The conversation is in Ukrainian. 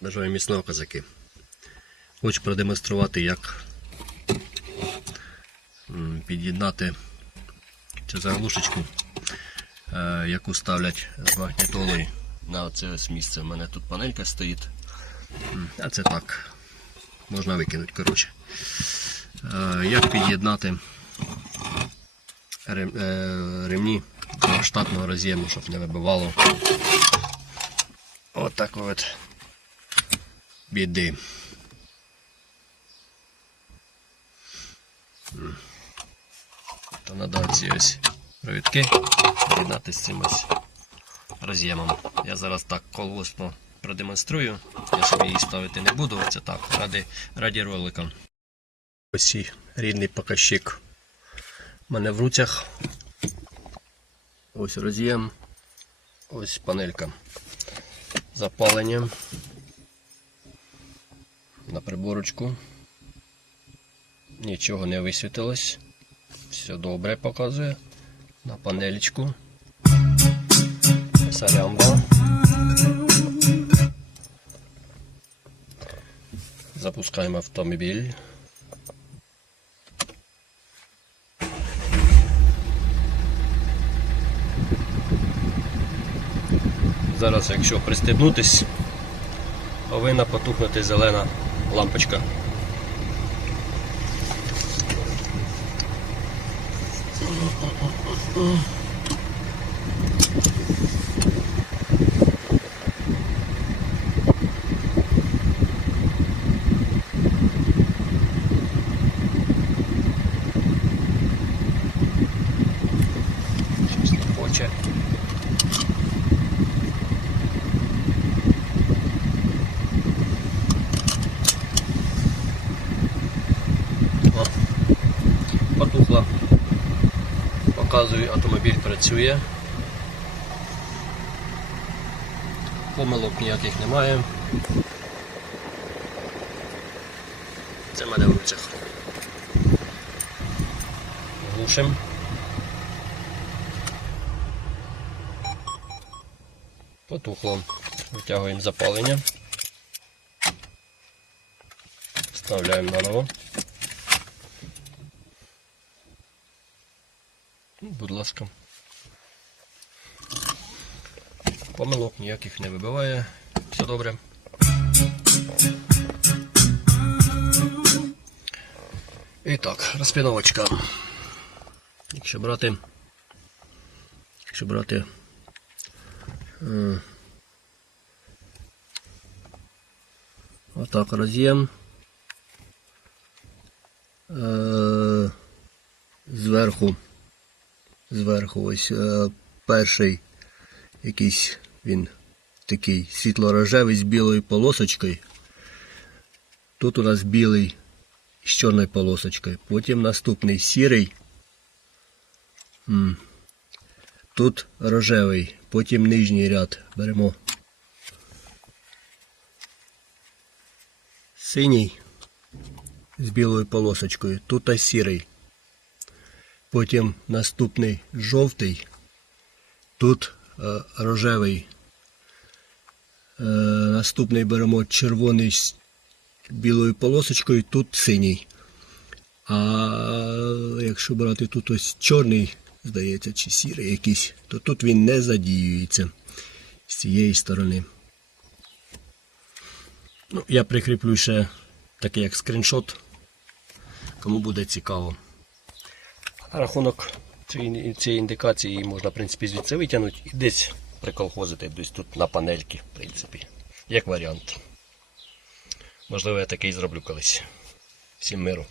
Бажаю міцного козаки. Хочу продемонструвати, як під'єднати цю заглушечку, е, яку ставлять з магнітолою на оце ось місце. У мене тут панелька стоїть. А це так. Можна викинути, коротше. Е, Як під'єднати е, ремні до штатного роз'єму, щоб не вибивало. От так от біди. То треба ці ось провідки з'єднати з цим роз'ємом. Я зараз так колосно продемонструю. Я собі її ставити не буду, це так, ради, раді ролика. Ось і рідний показчик у мене в руцях. Ось роз'єм, ось панелька запалення на приборочку. Нічого не висвітилось. Все добре показує. На панелечку. Салямба. Запускаємо автомобіль. Зараз, якщо пристебнутись, повинна потухнути зелена лампочка. Сейчас получается. Показую, автомобіль працює. Помилок ніяких немає. Це в мене в руцях. Глушим. Потухло. Витягуємо запалення. Вставляємо наново. Будь ласка. Помилок ніяких не вибиває. Все добре. І так, розпіновочка. Якщо брати. Якщо брати. е, Отак роз'єм. Е, Зверху зверху ось е, перший якийсь він такий світло-рожевий з білою полосочкою. Тут у нас білий з чорною полосочкою. Потім наступний сірий. Тут рожевий, потім нижній ряд беремо. Синій з білою полосочкою. Тут ось сірий. Потім наступний жовтий, тут е, рожевий. Е, наступний беремо червоний з білою полосочкою, тут синій. А якщо брати тут ось чорний, здається, чи сірий якийсь, то тут він не задіюється з цієї сторони. Ну, я прикріплю ще такий як скріншот, кому буде цікаво. Рахунок цієї, індикації можна, в принципі, звідси витягнути і десь приколхозити, десь тут на панельки, в принципі, як варіант. Можливо, я такий зроблю колись. Всім миру.